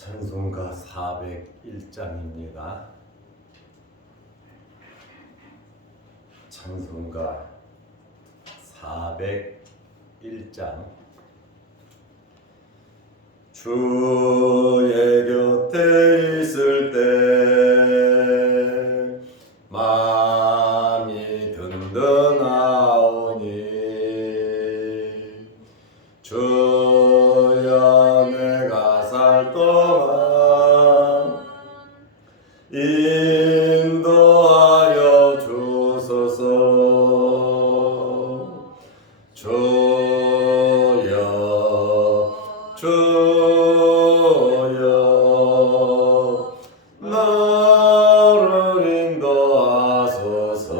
찬송가 401장입니다. 찬송가 401장. 주의 곁에 있을 때 마음이 든든하오니 주여 내가 살 동안 인도하여 주소서. 주여 주여 나를 인도하소서.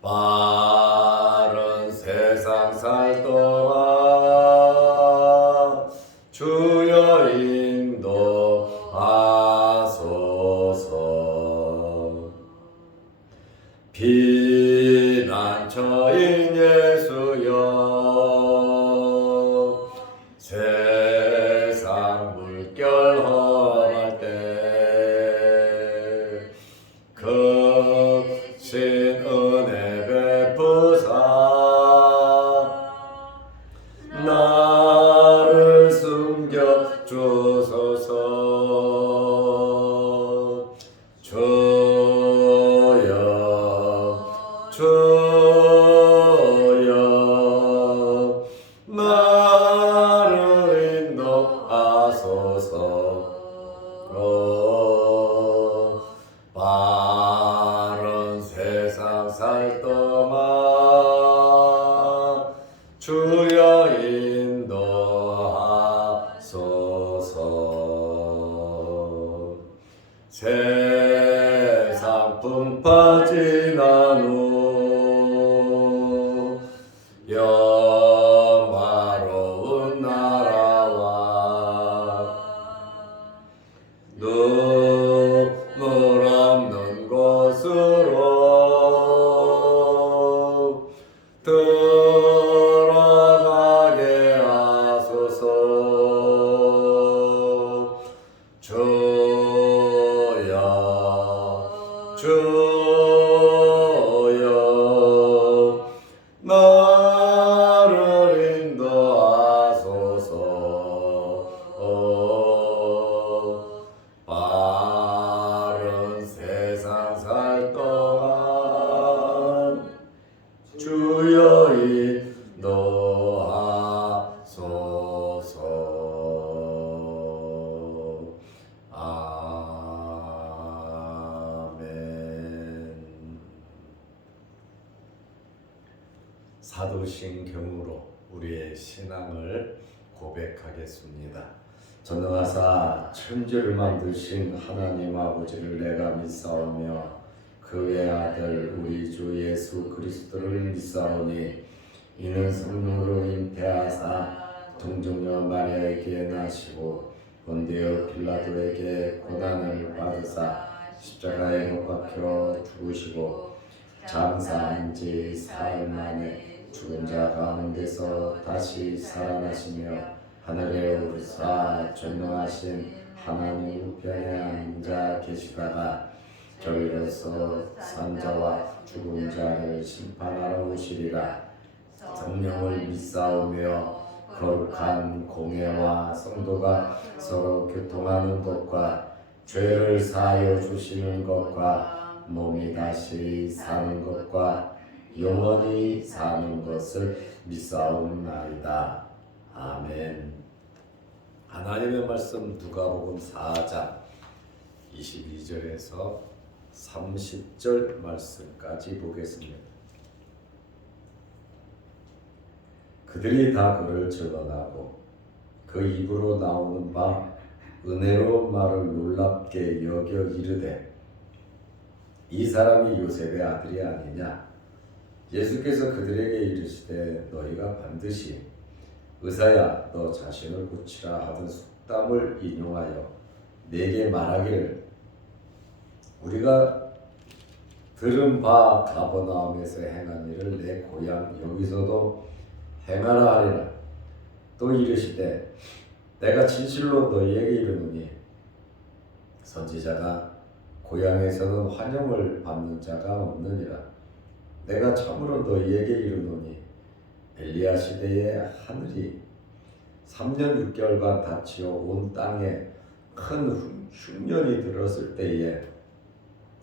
바른 세상 살 동안 주여 인도하소서. 피난처인 예수여 세상 물결 험할 때 크신 은혜 베푸사 나를 숨겨 주소서. 주여 주여 나를 인도하소서. 바른 세상 살 동안 주여 인도하소서. 세상 풍파 지난 후 영화로운 나라와 눈물 없는 곳으로 들어가게 하소서. 주여 주여 나를 인도하소서. 바른 세상 살 동안 주여 인도하소서. 아멘. 사도신경으로 우리의 신앙을 고백하겠습니다. 전능하사 천지를 만드신 하나님 아버지를 내가 믿사오며 그의 아들 우리 주 예수 그리스도를 믿사오니 이는 성령으로 잉태하사 동정녀 마리아에게 나시고 본디오 빌라도에게 고난을 받으사 십자가에 못 박혀 죽으시고 장사한 지 사흘 만에 죽은 자 가운데서 다시 살아나시며 하늘에 오르사 전능하신 하나님 우편에 앉아 계시다가 저리로서 산자와 죽은 자를 심판하러 오시리라. 성령을 믿사오며 거룩한 공회와 성도가 서로 교통하는 것과 죄를 사하여 주시는 것과 몸이 다시 사는 것과 영원히 사는 것을 믿사옵나이다. 아멘. 하나님의 말씀 누가복음 4장 22절에서 30절 말씀까지 보겠습니다. 그들이 다 그를 증언하고 그 입으로 나오는 바 은혜로운 말을 놀랍게 여겨 이르되 이 사람이 요셉의 아들이 아니냐. 예수께서 그들에게 이르시되 너희가 반드시 의사야 너 자신을 고치라 하던 속담을 인용하여 내게 말하기를 우리가 들은 바 가버나움에서 행한 일을 내 고향 여기서도 행하라 하리라. 또 이르시되 내가 진실로 너희에게 이르노니 선지자가 고향에서는 환영을 받는 자가 없느니라. 내가 참으로 너희에게 이르노니 엘리야 시대에 하늘이 3년 6개월간 닫히어 온 땅에 큰 흉년이 들었을 때에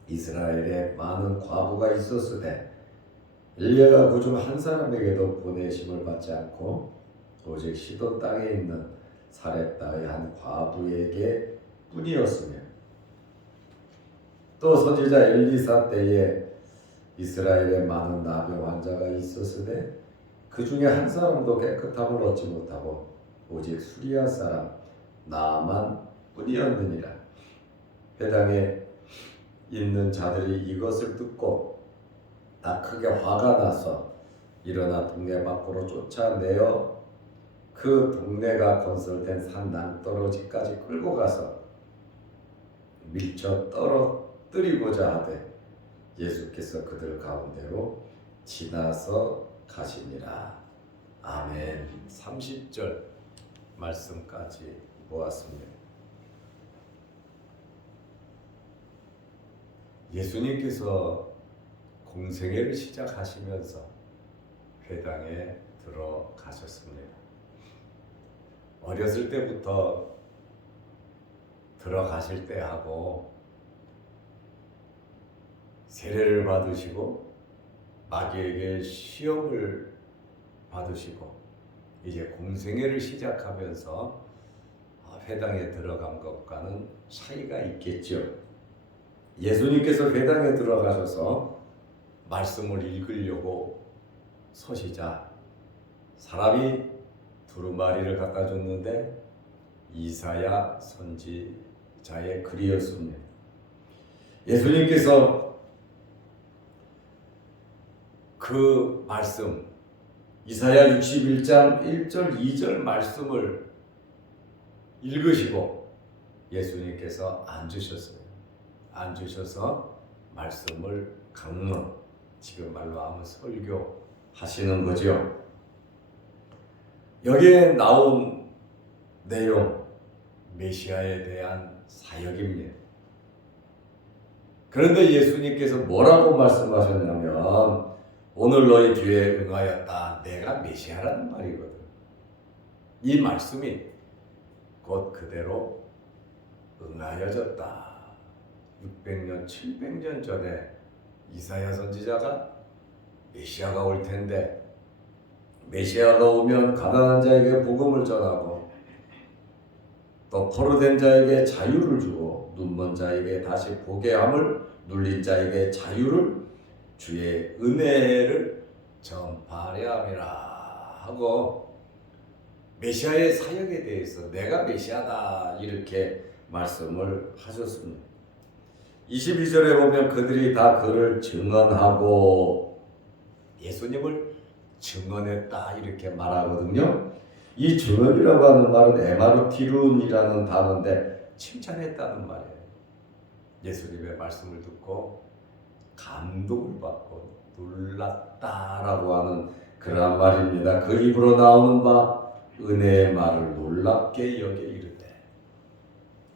이스라엘에 많은 과부가 있었으되 엘리야가 그중 한 사람에게도 보내심을 받지 않고 오직 시돈 땅에 있는 사렙다의 한 과부에게 뿐이었으며 또 선지자 엘리사 때에 이스라엘에 많은 나병 환자가 있었으되 그 중에 한 사람도 깨끗함을 얻지 못하고 오직 수리아 사람 나만 뿐이었느니라. 회당에 있는 자들이 이것을 듣고 다 크게 화가 나서 일어나 동네 밖으로 쫓아내어 그 동네가 건설된 산 낭떠러지까지 끌고 가서 밀쳐 떨어뜨리고자 하되 예수께서 그들 가운데로 지나서 가시니라. 아멘. 30절 말씀까지 보았습니다. 예수님께서 공생애를 시작하시면서 회당에 들어가셨습니다. 어렸을 때부터 들어가실 때 하고 세례를 받으시고 마귀에게 시험을 받으시고 이제 공생애를 시작하면서 회당에 들어간 것과는 차이가 있겠죠. 예수님께서 회당에 들어가셔서 말씀을 읽으려고 서시자 사람이 두루마리를 갖다 줬는데 이사야 선지자의 글이었습니다. 예수님께서 그 말씀 이사야 61장 1절 2절 말씀을 읽으시고 예수님께서 앉으셨어요. 앉으셔서 말씀을 강론, 지금 말로 하면 설교하시는 거죠. 여기에 나온 내용, 메시아에 대한 사역입니다. 그런데 예수님께서 뭐라고 말씀하셨냐면 오늘 너희 귀에 응하였다. 내가 메시아라는 말이거든. 이 말씀이 곧 그대로 응하여졌다. 600년, 700년 전에 이사야 선지자가 메시아가 올 텐데 메시아가 오면 가난한 자에게 복음을 전하고 또 포로된 자에게 자유를 주고 눈먼 자에게 다시 보게 함을 눌린 자에게 자유를 주의 은혜를 전파하려 함이라 하고 메시아의 사역에 대해서 내가 메시아다 이렇게 말씀을 하셨습니다. 22절에 보면 그들이 다 그를 증언하고 예수님을 증언했다 이렇게 말하거든요. 이 증언이라고 하는 말은 에마르티룬이라는 단어인데 칭찬했다는 말이에요. 예수님의 말씀을 듣고 감동을 받고 놀랐다라고 하는 그런 말입니다. 그 입으로 나오는 바 은혜의 말을 놀랍게 여겨 이르되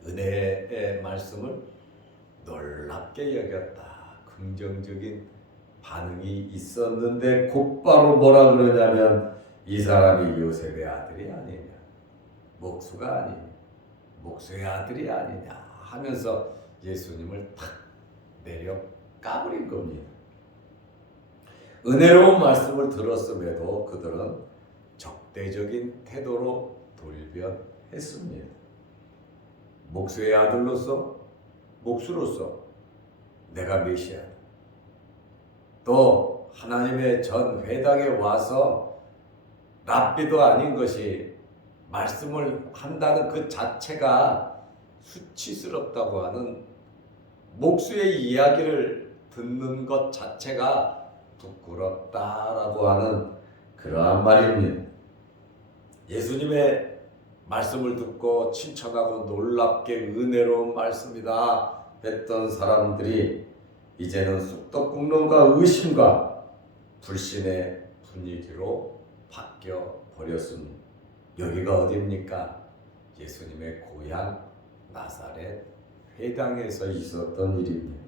은혜의 말씀을 놀랍게 여겼다. 긍정적인 반응이 있었는데 곧바로 뭐라 그러냐면 이 사람이 요셉의 아들이 아니냐, 목수가 아니냐, 목수의 아들이 아니냐 하면서 예수님을 탁 내려 까버린 겁니다. 은혜로운 말씀을 들었음에도 그들은 적대적인 태도로 돌변했습니다. 목수의 아들로서 목수로서 내가 메시아, 또 하나님의 전 회당에 와서 랍비도 아닌 것이 말씀을 한다는 그 자체가 수치스럽다고 하는 목수의 이야기를 듣는 것 자체가 부끄럽다라고 하는 그러한 말입니다. 예수님의 말씀을 듣고 친척하고 놀랍게 은혜로운 말씀이다 했던 사람들이 이제는 쑥덕궁론과 의심과 불신의 분위기로 바뀌어 버렸습니다. 여기가 어디입니까? 예수님의 고향 나사렛 회당에서 있었던 일입니다.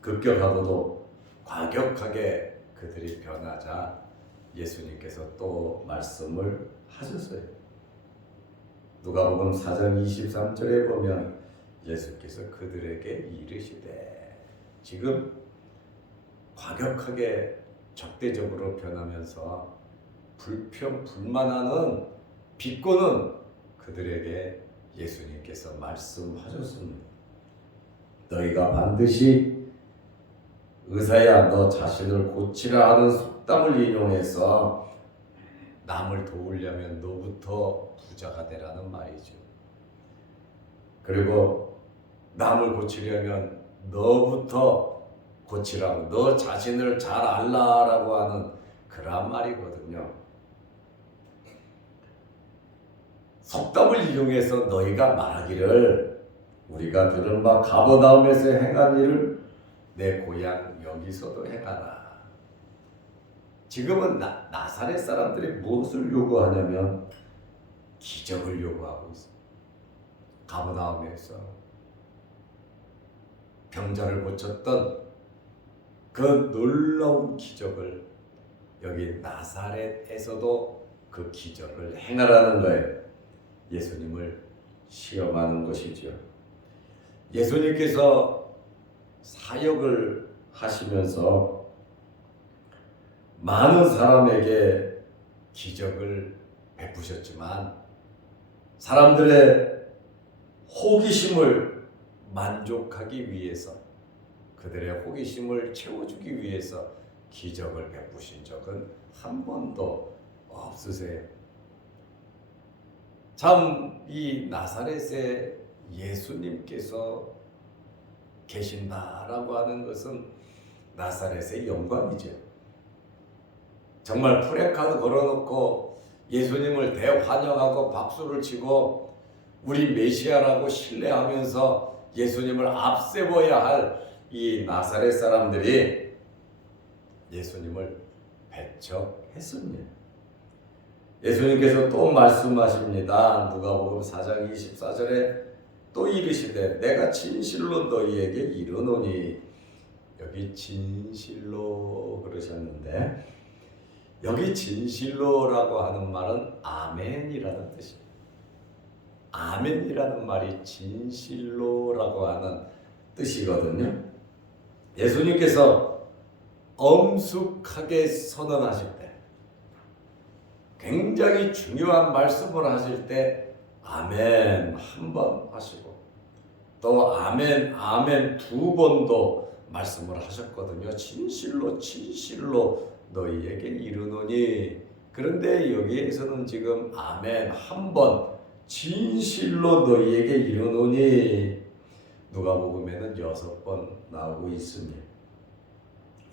급격하고도 과격하게 그들이 변하자 예수님께서 또 말씀을 하셨어요. 누가복음 4장 23절에 보면 예수께서 그들에게 이르시되, 지금 과격하게 적대적으로 변하면서 불평 불만하는 비꼬는 그들에게 예수님께서 말씀하셨습니다. 너희가 반드시 의사야 너 자신을 고치라 하는 속담을 인용해서 남을 도우려면 너부터 부자가 되라는 말이죠. 그리고 남을 고치려면 너부터 고치라고, 너 자신을 잘 알라라고 하는 그런 말이거든요. 속담을 이용해서 너희가 말하기를 우리가 들은 바 가버나움에서 행한 일을 내 고향 여기서도 행하라. 지금은 나사렛 사람들이 무엇을 요구하냐면 기적을 요구하고 있습니다. 가버나움에서 병자를 고쳤던 그 놀라운 기적을 여기 나사렛에서도 그 기적을 행하라는 거예요. 예수님을 시험하는 것이죠. 예수님께서 사역을 하시면서 많은 사람에게 기적을 베푸셨지만 사람들의 호기심을 만족하기 위해서, 그들의 호기심을 채워주기 위해서 기적을 베푸신 적은 한 번도 없으세요. 참 이 나사렛에 예수님께서 계신다라고 하는 것은 나사렛의 영광이죠. 정말 프랜카드 걸어놓고 예수님을 대환영하고 박수를 치고 우리 메시아라고 신뢰하면서 예수님을 앞세워야 할 이 나사렛 사람들이 예수님을 배척했습니다. 예수님께서 또 말씀하십니다. 누가복음 4장 24절에 또 이르시되 내가 진실로 너희에게 이르노니, 여기 진실로 그러셨는데 여기 진실로라고 하는 말은 아멘이라는 뜻입니다. 아멘이라는 말이 진실로라고 하는 뜻이거든요. 예수님께서 엄숙하게 선언하실 때, 굉장히 중요한 말씀을 하실 때 아멘 한 번 하시고 또 아멘 아멘 두 번도 말씀을 하셨거든요. 진실로 진실로 너희에게 이르노니. 그런데 여기에서는 지금 아멘 한 번, 진실로 너희에게 이르노니 누가복음에는 6번 나오고 있습니다.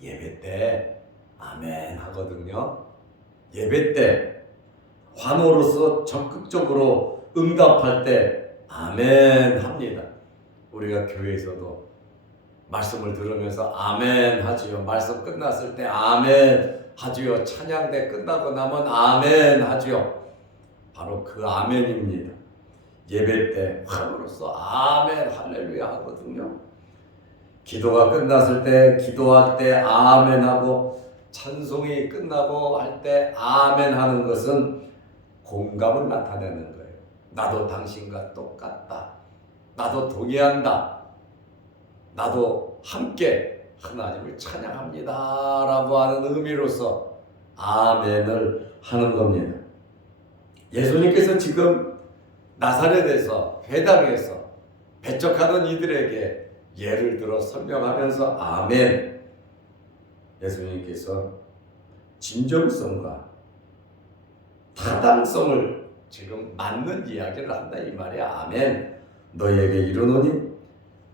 예배 때 아멘 하거든요. 예배 때 환호로서 적극적으로 응답할 때 아멘 합니다. 우리가 교회에서도 말씀을 들으면서 아멘 하지요. 말씀 끝났을 때 아멘 하지요. 찬양대 끝나고 나면 아멘 하지요. 바로 그 아멘입니다. 예배 때 환호로서 아멘 할렐루야 하거든요. 기도가 끝났을 때 기도할 때 아멘 하고 찬송이 끝나고 할 때 아멘 하는 것은 공감을 나타내는 거예요. 나도 당신과 똑같다. 나도 동의한다. 나도 함께 하나님을 찬양합니다 라고 하는 의미로서 아멘을 하는 겁니다. 예수님께서 지금 나사렛에서 회당에서 배척하던 이들에게 예를 들어 설명하면서 아멘, 예수님께서 진정성과 타당성을 지금 맞는 이야기를 한다 이 말이야. 아멘. 너희에게 이르노니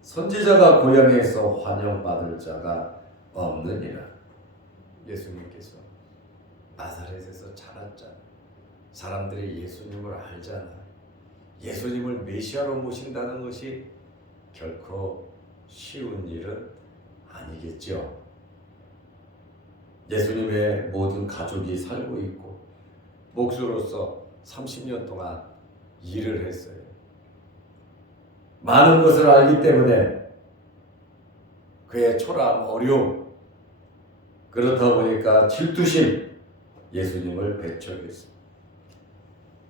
선지자가 고향에서 환영받을 자가 없느니라. 예수님께서 나사렛에서 자랐잖아. 사람들이 예수님을 알잖아. 예수님을 메시아로 모신다는 것이 결코 쉬운 일은 아니겠죠. 예수님의 모든 가족이 살고 있고 목수로서 30년 동안 일을 했어요. 많은 것을 알기 때문에 그의 초라한 어려움, 그렇다 보니까 질투심, 예수님을 배척했습니다.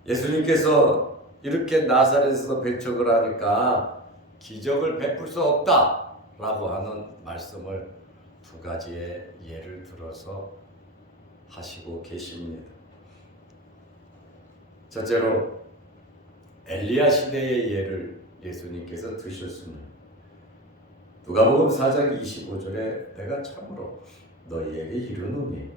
예수님께서 이렇게 나사렛에서 배척을 하니까 기적을 베풀 수 없다라고 하는 말씀을 두 가지의 예를 들어서 하시고 계십니다. 첫째로 엘리야 시대의 예를 예수님께서 드셨습니다. 누가복음 4장 25절에 내가 참으로 너희에게 이르노니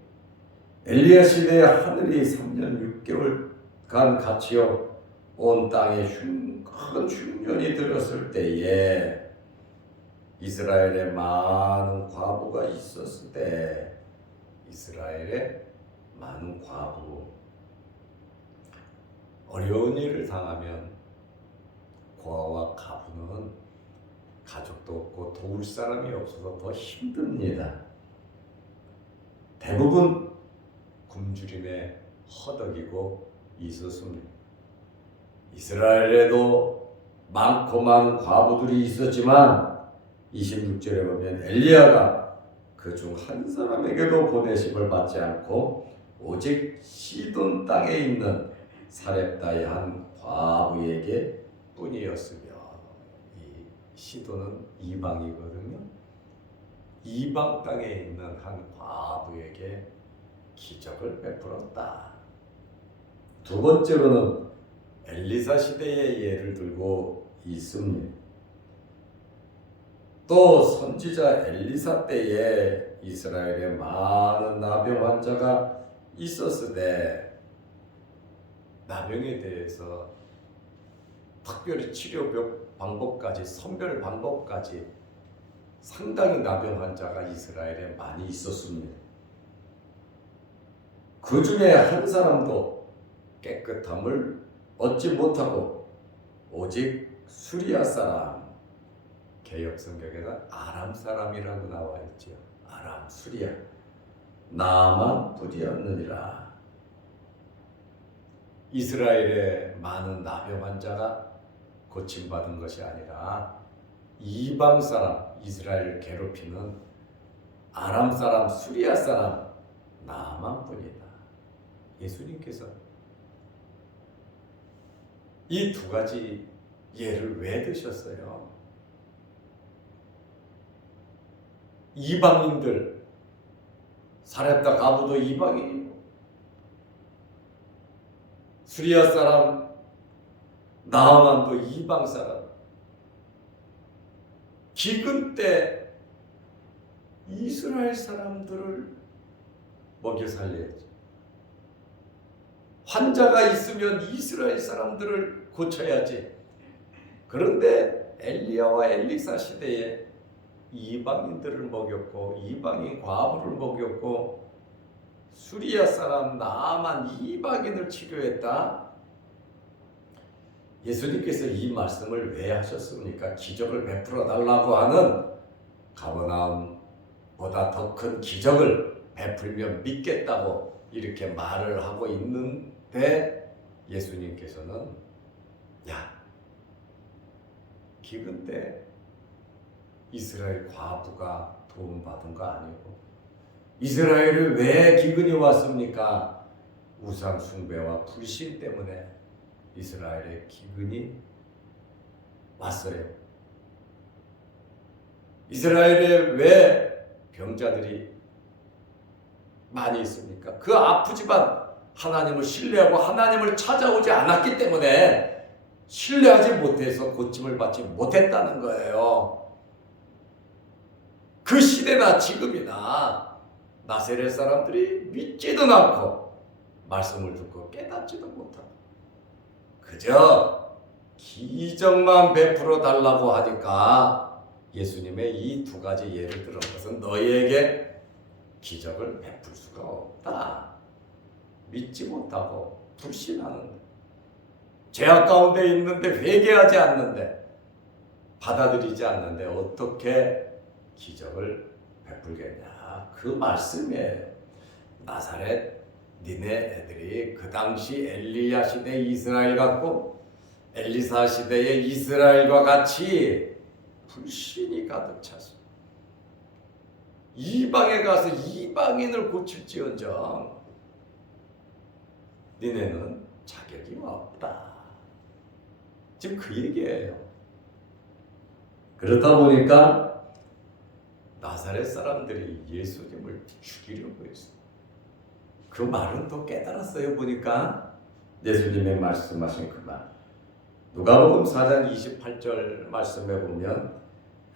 엘리야 시대에 하늘이 3년 6개월간 갇히어 온 땅에 큰 흉년이 들었을 때에 이스라엘에 많은 과부가 있었을 때 이스라엘에 많은 과부 어려운 일을 당하면 고아와 가부는 가족도 없고 도울 사람이 없어서 더 힘듭니다. 대부분 굶주림에 허덕이고 있었습니다. 이스라엘에도 많고 많은 과부들이 있었지만 26절에 보면 엘리야가 그 중 한 사람에게도 보내심을 받지 않고 오직 시돈 땅에 있는 사렙다의 한 과부에게 뿐이었으며, 이 시돈은 이방이거든요. 이방 땅에 있는 한 과부에게 기적을 베풀었다. 두 번째로는 엘리사 시대의 예를 들고 있습니다. 또 선지자 엘리사 때에 이스라엘에 많은 나병 환자가 있었으되 나병에 대해서 특별히 치료 방법까지 선별 방법까지 상당히 나병 환자가 이스라엘에 많이 있었습니다. 그 중에 한 사람도 깨끗함을 얻지 못하고 오직 수리아 사람, 개역 성경에는 아람 사람이라고 나와 있지요. 아람, 수리아, 나만 뿐이었느니라. 이스라엘의 많은 나병 환자가 고침받은 것이 아니라 이방 사람, 이스라엘을 괴롭히는 아람 사람, 수리아 사람, 나만 뿐이다. 예수님께서 이 두 가지 예를 왜 드셨어요? 이방인들, 사렙다 가부도 이방인이고 수리아 사람 나아만도 이방 사람, 기근 때 이스라엘 사람들을 먹여 살려야지. 환자가 있으면 이스라엘 사람들을 고쳐야지. 그런데 엘리야와 엘리사 시대에 이방인들을 먹였고 이방인 과부를 먹였고 수리아 사람 나아만 이방인을 치료했다. 예수님께서 이 말씀을 왜 하셨습니까? 기적을 베풀어 달라고 하는 가버나움보다 더 큰 기적을 베풀면 믿겠다고 이렇게 말을 하고 있는데 예수님께서는 야, 기근 때 이스라엘 과부가 도움받은 거 아니고 이스라엘에 왜 기근이 왔습니까? 우상 숭배와 불신 때문에 이스라엘에 기근이 왔어요. 이스라엘에 왜 병자들이 많이 있습니까? 그 아프지만 하나님을 신뢰하고 하나님을 찾아오지 않았기 때문에 신뢰하지 못해서 고침을 받지 못했다는 거예요. 그 시대나 지금이나 나세렛 사람들이 믿지도 않고 말씀을 듣고 깨닫지도 못하고 그저 기적만 베풀어 달라고 하니까 예수님의 이 두 가지 예를 들은 것은 너희에게 기적을 베풀 수가 없다. 믿지 못하고 불신하는데 죄악 가운데 있는데 회개하지 않는데 받아들이지 않는데 어떻게 기적을 베풀겠냐. 그 말씀이에요. 나사렛 니네 애들이 그 당시 엘리야 시대 이스라엘 같고 엘리사 시대의 이스라엘과 같이 불신이 가득 찼어. 이방에 가서 이방인을 고칠지언정 니네는 자격이 없다. 지금 그 얘기예요. 그렇다 보니까 나사렛 사람들이 예수님을 죽이려고 했어. 그 말은 또 깨달았어요. 보니까 예수님의 말씀하신 그 말. 누가복음 4장 28절 말씀에 보면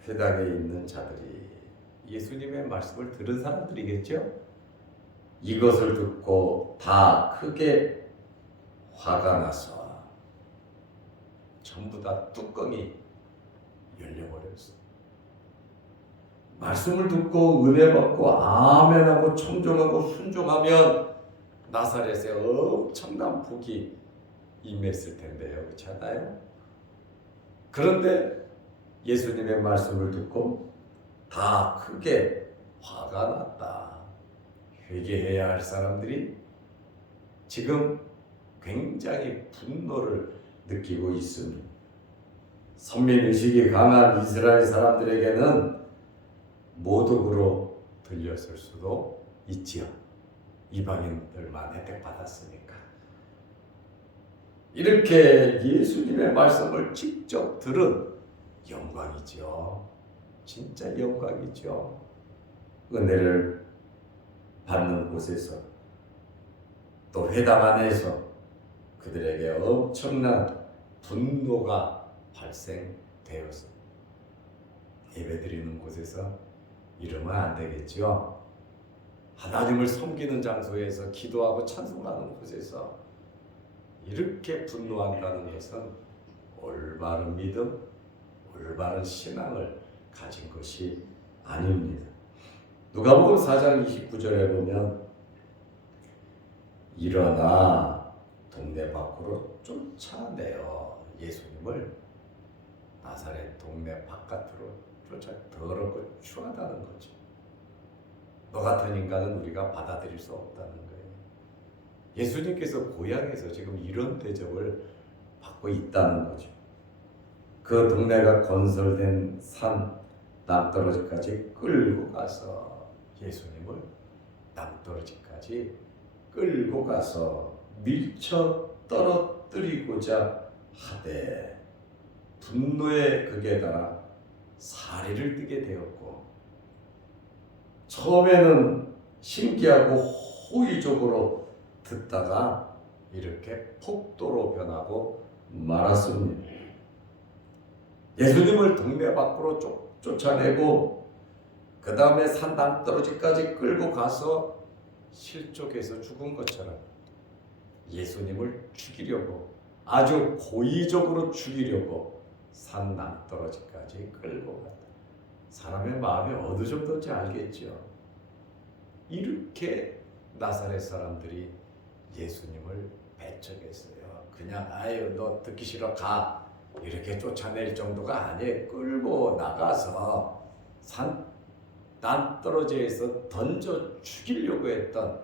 회당에 있는 자들이 예수님의 말씀을 들은 사람들이겠죠. 이것을 듣고 다 크게 화가 나서 전부 다 뚜껑이 열려버렸어. 말씀을 듣고 은혜 받고 아멘하고 청종하고 순종하면 나사렛에 엄청난 복이 임했을 텐데요. 그렇지 않아요? 그런데 예수님의 말씀을 듣고 다 크게 화가 났다. 회개해야 할 사람들이 지금 굉장히 분노를 느끼고 있으니 선민의식이 강한 이스라엘 사람들에게는 모독으로 들렸을 수도 있지요. 이방인들만 혜택받았으니까. 이렇게 예수님의 말씀을 직접 들은 영광이죠. 진짜 영광이죠. 은혜를 받는 곳에서 또 회당 안에서 그들에게 엄청난 분노가 발생되어서 예배드리는 곳에서 이러면 안 되겠죠. 하나님을 섬기는 장소에서 기도하고 찬송하는 곳에서 이렇게 분노한다는 것은 올바른 믿음, 올바른 신앙을 가진 것이 아닙니다. 누가복음 4장 29절에 보면 일어나 동네 밖으로 쫓아내어 예수님을 나사렛 동네 바깥으로 쫓아 더럽고 추하다는 거죠. 너 같은 인간은 우리가 받아들일 수 없다는 거예요. 예수님께서 고향에서 지금 이런 대접을 받고 있다는 거죠. 그 동네가 건설된 산 남떨어지까지 끌고 가서 예수님을 남떨어지까지 끌고 가서 밀쳐 떨어뜨리고자 하되 분노의 극에 달아 사리를 뜨게 되었고 처음에는 신기하고 호의적으로 듣다가 이렇게 폭도로 변하고 말았습니다. 예수님을 동네 밖으로 쫓아내고 그 다음에 산 남떨어지까지 끌고 가서 실족해서 죽은 것처럼 예수님을 죽이려고 아주 고의적으로 죽이려고 산 남떨어지까지 끌고 갔다. 사람의 마음이 어느 정도인지 알겠죠. 이렇게 나사렛 사람들이 예수님을 배척했어요. 그냥 아유 너 듣기 싫어 가 이렇게 쫓아낼 정도가 아니에요. 끌고 나가서 산 남떨어지에서 던져 죽이려고 했던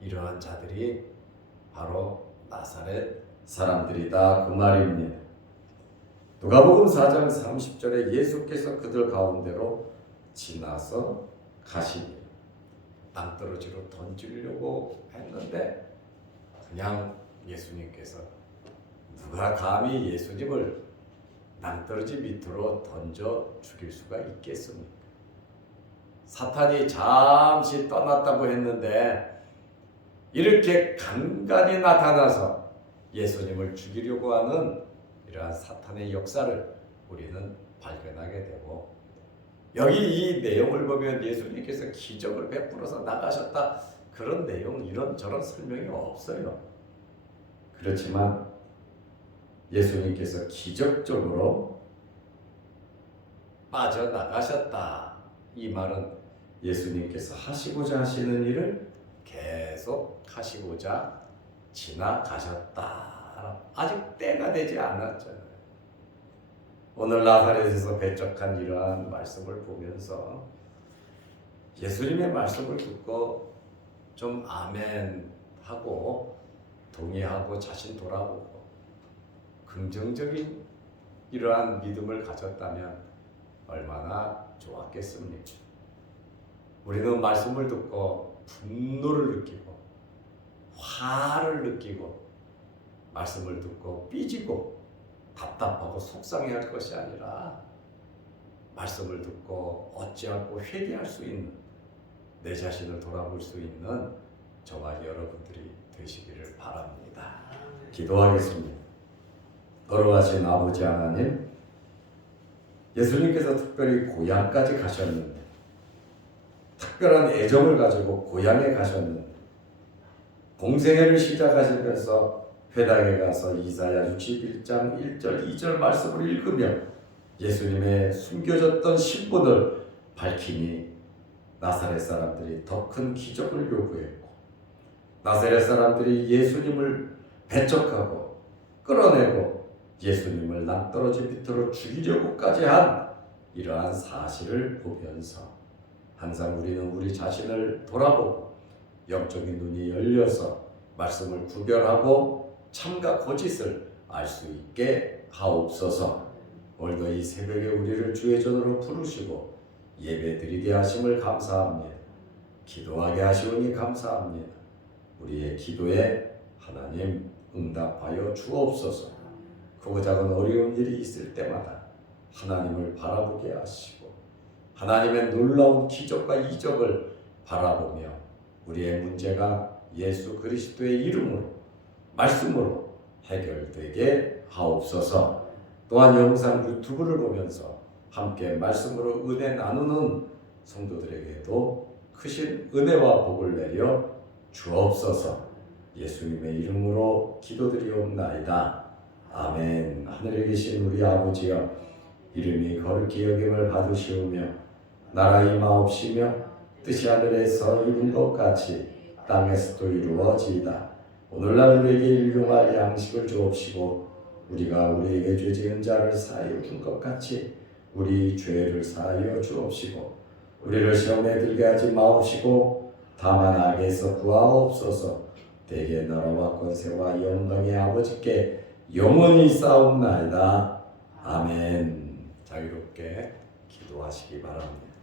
이러한 자들이 바로 나사렛 사람들이다 그 말입니다. 누가복음 4장 30절에 예수께서 그들 가운데로 지나서 가시니 남떨어지로 던지려고 했는데 그냥 예수님께서 누가 감히 예수님을 남떨어지 밑으로 던져 죽일 수가 있겠습니까? 사탄이 잠시 떠났다고 했는데 이렇게 간간히 나타나서 예수님을 죽이려고 하는 이러한 사탄의 역사를 우리는 발견하게 되고 여기 이 내용을 보면 예수님께서 기적을 베풀어서 나가셨다 그런 내용 이런저런 설명이 없어요. 그렇지만 예수님께서 기적적으로 빠져나가셨다. 이 말은 예수님께서 하시고자 하시는 일을 계속 하시고자 지나가셨다. 아직 때가 되지 않았잖아요. 오늘 나사렛에서 배척한 이러한 말씀을 보면서 예수님의 말씀을 듣고 좀 아멘 하고 동의하고 자신 돌아보고 긍정적인 이러한 믿음을 가졌다면 얼마나 좋았겠습니까? 우리는 말씀을 듣고 분노를 느끼고 화를 느끼고 말씀을 듣고 삐지고 답답하고 속상해할 것이 아니라 말씀을 듣고 어찌하고 회개할 수 있는 내 자신을 돌아볼 수 있는 저와 여러분들이 되시기를 바랍니다. 기도하겠습니다. 걸어가신 아버지 하나님, 예수님께서 특별히 고향까지 가셨는데 특별한 애정을 가지고 고향에 가셨는데 공생애를 시작하시면서 회당에 가서 이사야 61장 1절 2절 말씀을 읽으며 예수님의 숨겨졌던 신분을 밝히니 나사렛 사람들이 더 큰 기적을 요구했고 나사렛 사람들이 예수님을 배척하고 끌어내고 예수님을 낭떠러지 밑으로 죽이려고까지 한 이러한 사실을 보면서 항상 우리는 우리 자신을 돌아보고 영적인 눈이 열려서 말씀을 구별하고 참과 거짓을 알 수 있게 하옵소서. 오늘도 이 새벽에 우리를 주의 전으로 부르시고 예배드리게 하심을 감사합니다. 기도하게 하시오니 감사합니다. 우리의 기도에 하나님 응답하여 주옵소서. 크고 작은 어려운 일이 있을 때마다 하나님을 바라보게 하시고 하나님의 놀라운 기적과 이적을 바라보며 우리의 문제가 예수 그리스도의 이름으로 말씀으로 해결되게 하옵소서. 또한 영상 유튜브를 보면서 함께 말씀으로 은혜 나누는 성도들에게도 크신 은혜와 복을 내려 주옵소서. 예수님의 이름으로 기도드리옵나이다. 아멘. 하늘에 계신 우리 아버지여, 이름이 거룩히 여김을 받으시오며 나라 임하옵시며 뜻이 하늘에서 이룬 것 같이 땅에서도 이루어지이다. 오늘날 우리에게 일용할 양식을 주옵시고 우리가 우리에게 죄 지은 자를 사하여 준 것 같이 우리 죄를 사하여 주옵시고 우리를 시험에 들게 하지 마옵시고 다만 악에서 구하옵소서. 대개 나라와 권세와 영광의 아버지께 영원히 싸움나이다. 아멘. 자유롭게 기도하시기 바랍니다.